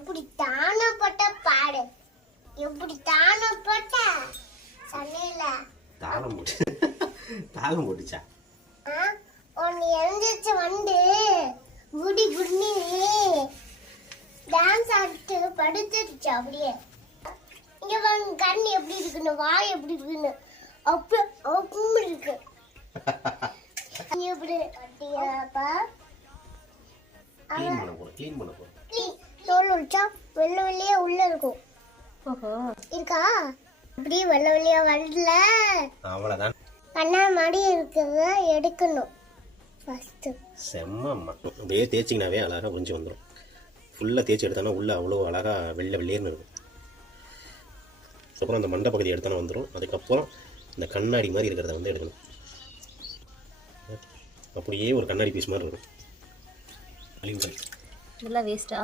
இப்படி தான போட்ட பாடு எப்படி தான போட்ட சண்டையில தாளம் போட்டுச்சா ஒன்னு எழுந்திருச்சு வந்து குடி குடினி டான்ஸ் ஆடிட்டு படுத்துருச்சு அப்படியே. இங்க பாருங்க கண் எப்படி இருக்குன்னு, வாய் எப்படி இருக்குன்னு, அப்ப இருக்கு. நீ எப்படி கட்டியாப்பா க்ளீன் பண்ண போறோம். தோல் உரிச்சா வெள்ளை வெள்ளையா உள்ள இருக்கும். இருக்கா அப்படியே வெள்ளை வெள்ளையா வரல. அவ்வளவுதான். கண்ணா மாடி இருக்கிறத எடுக்கணும் ஃபர்ஸ்ட். செம்ம அப்படியே தேய்ச்சிங்கனாவே அழகாக புரிஞ்சு வந்துடும். ஃபுல்லாக தேய்ச்சி எடுத்தானா உள்ள அவ்வளோ அழகாக வெள்ளை வெள்ளையர்னு இருக்கும். அப்புறம் அந்த மண்டை பகுதி எடுத்தானே வந்துடும். அதுக்கப்புறம் இந்த கண்ணாடி மாதிரி இருக்கிறத வந்து எடுக்கணும். அப்படியே ஒரு கண்ணாடி பீஸ் மாதிரி இருக்கும். இதெல்லாம் வேஸ்ட்டா?